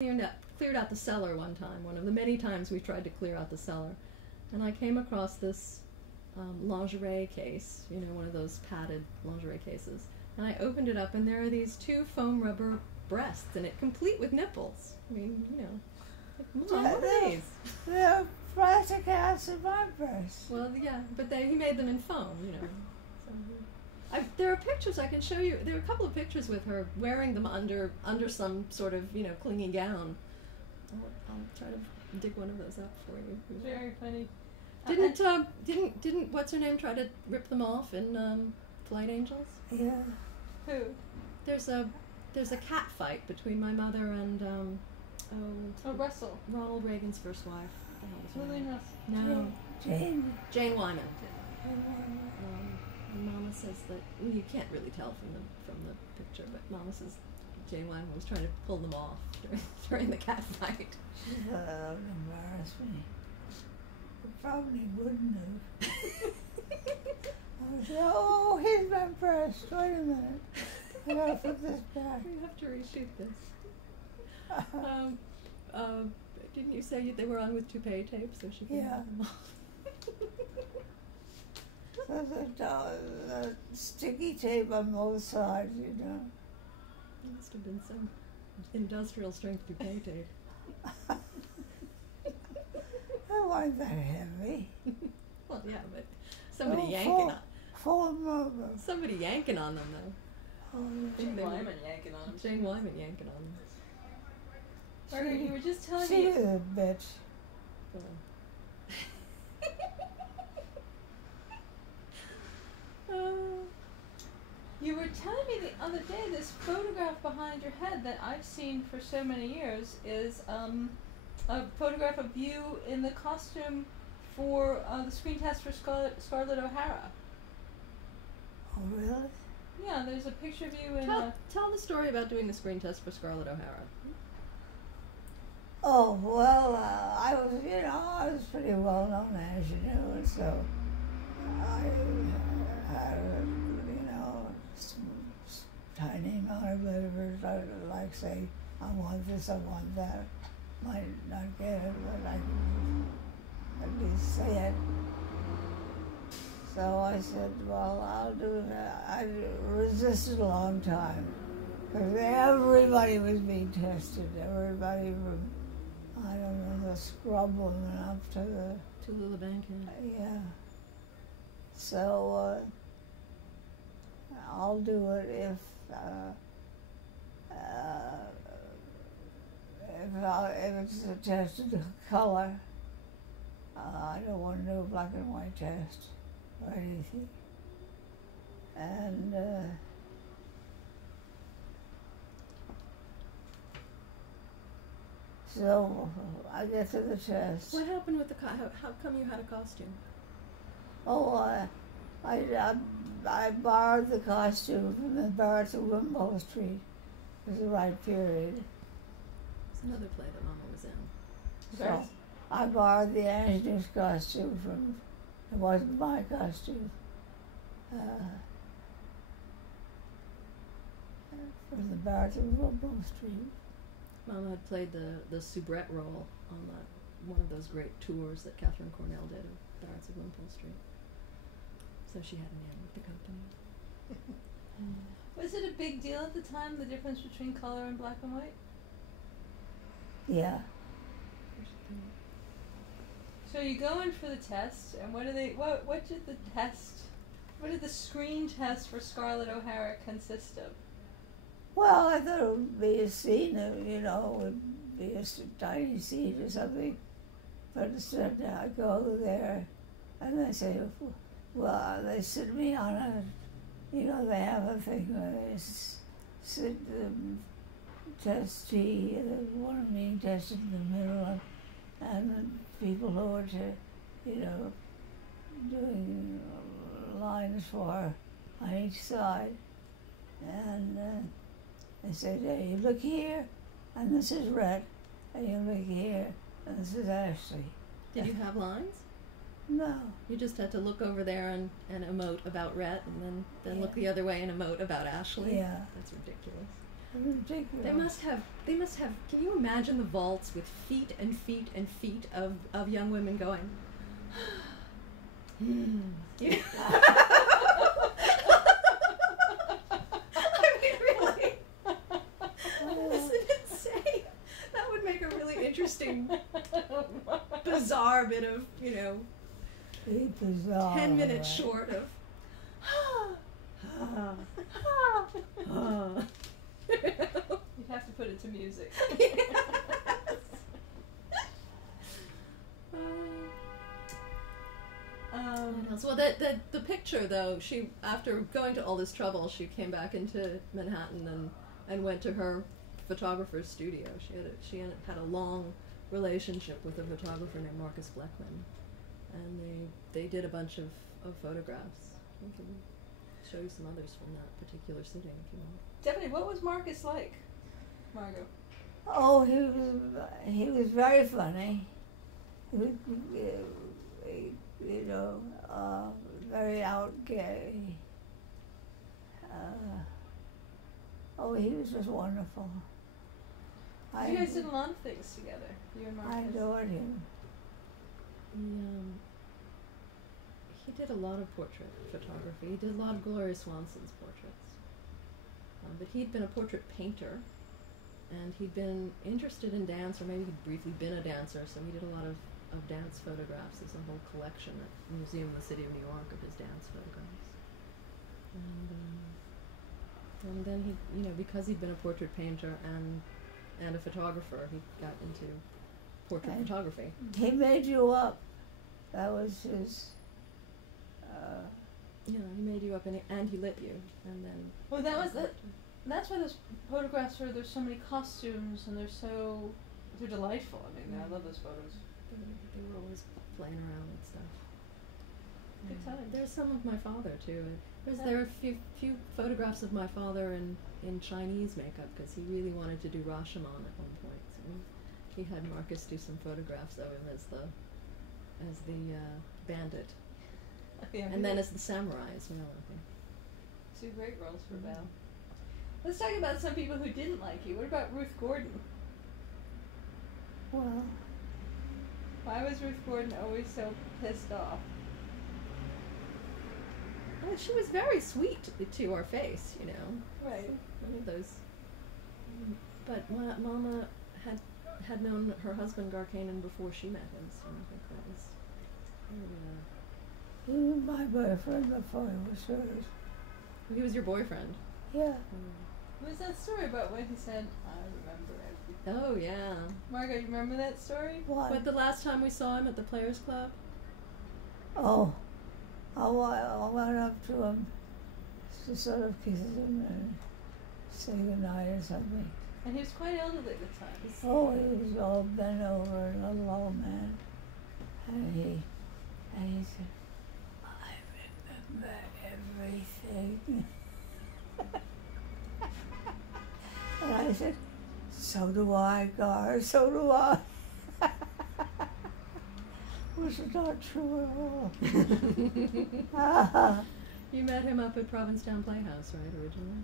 cleared out the cellar one time, one of the many times we tried to clear out the cellar. And I came across this lingerie case, you know, one of those padded lingerie cases. And I opened it up, and there are these two foam rubber breasts, and it complete with nipples. I mean, you know, like, Mom, what are these? They're plastic casts in my breasts. Well, yeah, but he made them in foam, you know. So, there are pictures I can show you. There are a couple of pictures with her wearing them under some sort of, you know, clingy gown. I'll try to dig one of those up for you. Very funny. Didn't what's her name try to rip them off in Flight Angels? Yeah. Who? There's a cat fight between my mother and Russell. Ronald Reagan's first wife. The hell was her Lillian name? Russell. No. Jane Wyman. Jane. And Mama says that you can't really tell from the picture, but Mama says Jane Wyman was trying to pull them off during the cat fight. She thought that would embarrass me. It probably wouldn't have. I would say, "Oh, he's been pressed. Wait a minute. I gotta put this back." We have to reshoot this. Didn't you say they were on with toupee tape so she could Yeah. have them off? There's a sticky tape on both sides, you know. There must have been some industrial strength toupee tape. They weren't that heavy. Well, yeah, but somebody yanking on them though. Oh, Jane Wyman yanking on him. Jane Wyman yanking on them. Margaret, you were just telling she me. is a bitch. You were telling me the other day this photograph behind your head that I've seen for so many years is a photograph of you in the costume for the screen test for Scarlett O'Hara. Oh, really? Yeah, there's a picture of you in Tell the story about doing the screen test for Scarlett O'Hara. Oh, well, I was pretty well known, as you know, and so I had, tiny amount of letters, like say, I want this, I want that. Might not get it, but I can at least say it. So I said, well, I'll do that. I resisted a long time, because everybody was being tested. Everybody from, I don't know, the scrub woman up to the... To Lula Bank, Yeah. So I'll do it if it's a test of color. I don't want to do a black and white test or anything. And so I get to the test. What happened with the how come you had a costume? Oh, I borrowed the costume from the Barretts of Wimpole Street. It was the right period. It's another play that Mama was in. So I borrowed the Angelus costume from, it wasn't my costume, from the Barretts of Wimpole Street. Mama had played the soubrette role on one of those great tours that Catherine Cornell did of Barretts of Wimpole Street. So she had an in with the company. Was it a big deal at the time, the difference between color and black and white? Yeah. So you go in for the test, and what did the screen test for Scarlett O'Hara consist of? Well, I thought it would be a scene, it would be a tiny scene or something. But instead, I go there, and they say, well, they sit me on they have a thing where they sit the testee, one being tested in the middle, and the people who are doing lines for on each side. And they say, hey, you look here, and this is Rhett, and you look here, and this is Ashley. Did you have lines? No. You just had to look over there and emote about Rhett, and then look the other way and emote about Ashley? Yeah. That's ridiculous. ridiculous. They must have. Can you imagine the vaults with feet and feet and feet of young women going? You know? I mean, really, isn't it insane? That would make a really interesting, bizarre bit of, you know, Bizarre, 10 minutes right. short of. You'd have to put it to music. What else? Well, the picture though, she, after going to all this trouble, she came back into Manhattan and went to her photographer's studio. She had a long relationship with a photographer named Marcus Bleckman, and they did a bunch of photographs. I can show you some others from that particular sitting if you want. Stephanie, what was Marcus like, Margot? Oh, he was very funny. He was, you know, very out gay. Oh, he was just wonderful. You guys did a lot of things together, you and Marcus. I adored him. He did a lot of portrait photography. He did a lot of Gloria Swanson's portraits. But he'd been a portrait painter, and he'd been interested in dance, or maybe he'd briefly been a dancer, so he did a lot of dance photographs. There's a whole collection at the Museum of the City of New York of his dance photographs. And then he, you know, because he'd been a portrait painter and a photographer, he got into portrait And photography. he made you up. That was his. Yeah, he made you up and he lit you, and then. Well, that's why those photographs they're so many costumes and they're delightful. I mean, I love those photos. They were always playing around with stuff. Good times. There's some of my father too. There are a few photographs of my father in Chinese makeup, because he really wanted to do Rashomon at one point. So he had Marcus do some photographs of him as the bandit, Yeah, and then as the samurai as well, I think. two great roles for Val. Let's talk about some people who didn't like you. What about Ruth Gordon? Well, Why was Ruth Gordon always so pissed off? Well, she was very sweet to our face, you know. Right. One of those. But Mama had known her husband Garkanen before she met him, so I think that was. he was my boyfriend before he was hers. He was your boyfriend. Yeah. What was that story about when he said, I remember everything? Oh yeah. Margot, you remember that story? What? But the last time we saw him at the Players Club. Oh, I went up to him to sort of kiss him and say goodnight or something. And he was quite elderly at the time. Oh, he was all bent over and a low man. And he said, I remember everything. And I said, so do I, Gar, so do I. Which is not true at all. You met him up at Provincetown Playhouse, right, originally?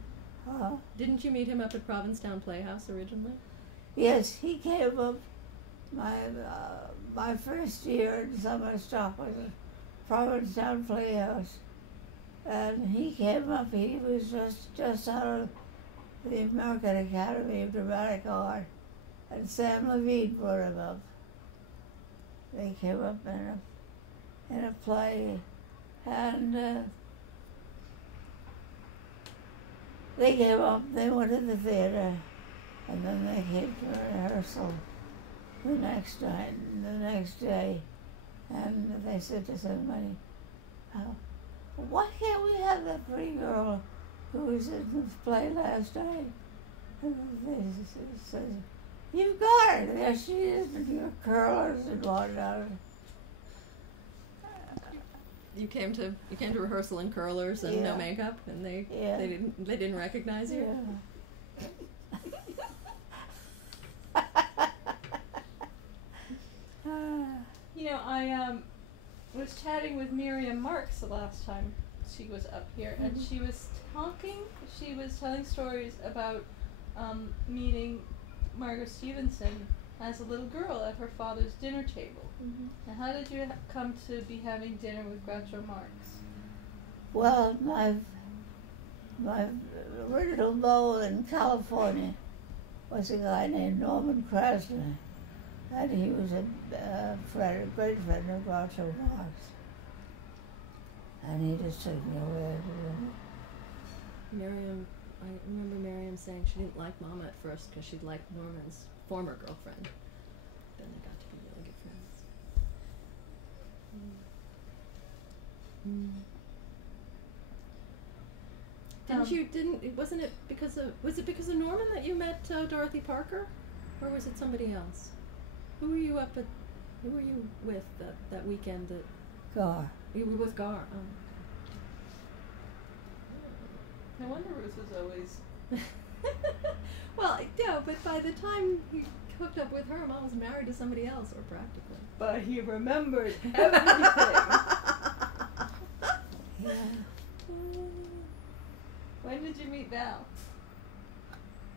Didn't you meet him up at Provincetown Playhouse originally? Yes, he came up. My first year in summer stock was at Provincetown Playhouse, and he came up. He was just out of the American Academy of Dramatic Art, and Sam Levine brought him up. They came up in a play, and they came up. They went to the theater, and then they came to rehearsal the next day, and they said to somebody, why can't we have that pretty girl who was in the play last night? And they said, you've got her, there she is, with your curlers and whatnot. You came to rehearsal in curlers and no makeup, and they didn't recognize you. Yeah. You know, I was chatting with Miriam Marks the last time she was up here, and she was telling stories about meeting Margaret Stevenson as a little girl at her father's dinner table. Mm-hmm. Now, how did you come to be having dinner with Groucho Marx? Well, my original beau in California was a guy named Norman Krasner, and he was a great friend of Groucho Marx. And he just took me away from Miriam, I remember Miriam saying she didn't like Mama at first because she'd liked Norman's former girlfriend. Then they got to be really good friends. Wasn't it because of, was it because of Norman that you met Dorothy Parker? Or was it somebody else? Who were you with that weekend that? Gar. You were with Gar. Oh. No wonder Ruth was always... Well, yeah, but by the time he hooked up with her, Mom was married to somebody else, or practically. But he remembered everything. Yeah. When did you meet Val?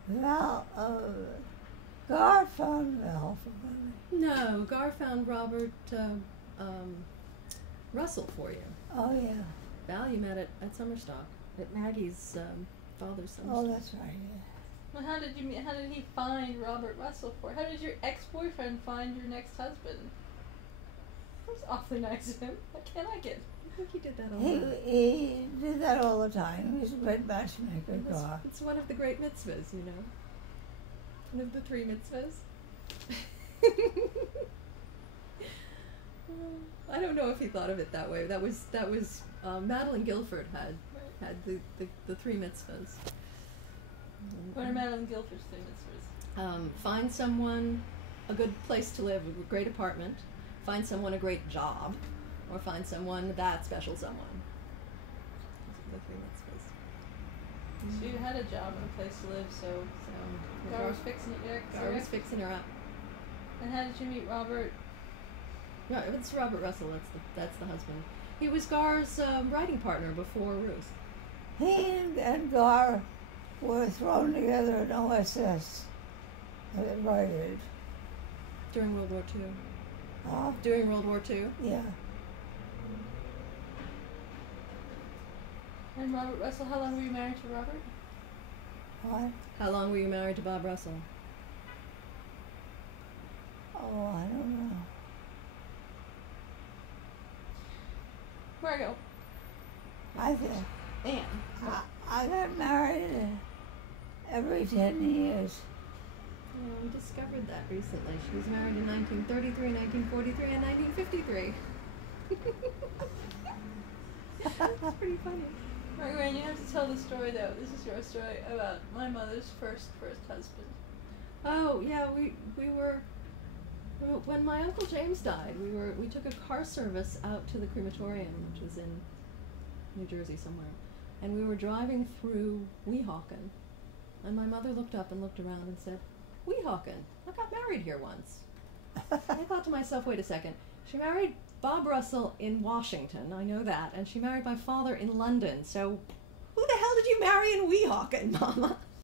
Val, Gar found Val for me. No, Gar found Robert Russell for you. Oh, yeah. Val you met at Summerstock, at Maggie's father's Summerstock. Oh, that's right, yeah. Well, how did you meet? How did he find Robert Russell for? How did your ex-boyfriend find your next husband? That was awfully nice of him. What can I get? I think he did that all the time. He did that all the time. He was a great matchmaker, Gar. It's one of the great mitzvahs, you know. One of the 3 mitzvahs. I don't know if he thought of it that way. That was Madeline Guilford had the 3 mitzvahs. What are Madeline Guilford's 3 mitzvahs? Find someone a good place to live, a great apartment. Find someone a great job, or find someone that special someone. Those are the 3 mitzvahs. So you had a job and a place to live, so Gar was fixing it. Gar was fixing her up. And how did you meet Robert? No, it's Robert Russell. That's the husband. He was Gar's writing partner before Ruth. He and Gar were thrown together in OSS at Rite Aid. During World War II. Huh? During World War II? Yeah. And Robert Russell, how long were you married to Robert? What? How long were you married to Bob Russell? Oh, I don't know. Margot. I think Anne. I got married every 10 years. Yeah, we discovered that recently. She was married in 1933, 1943, and 1953. That's pretty funny. Margot, Anne, you have to tell the story, though. This is your story about my mother's first husband. Oh, yeah, we were... When my Uncle James died, we took a car service out to the crematorium, which was in New Jersey somewhere, and we were driving through Weehawken, and my mother looked up and looked around and said, "Weehawken, I got married here once." I thought to myself, wait a second, she married Bob Russell in Washington, I know that, and she married my father in London, so who the hell did you marry in Weehawken, Mama?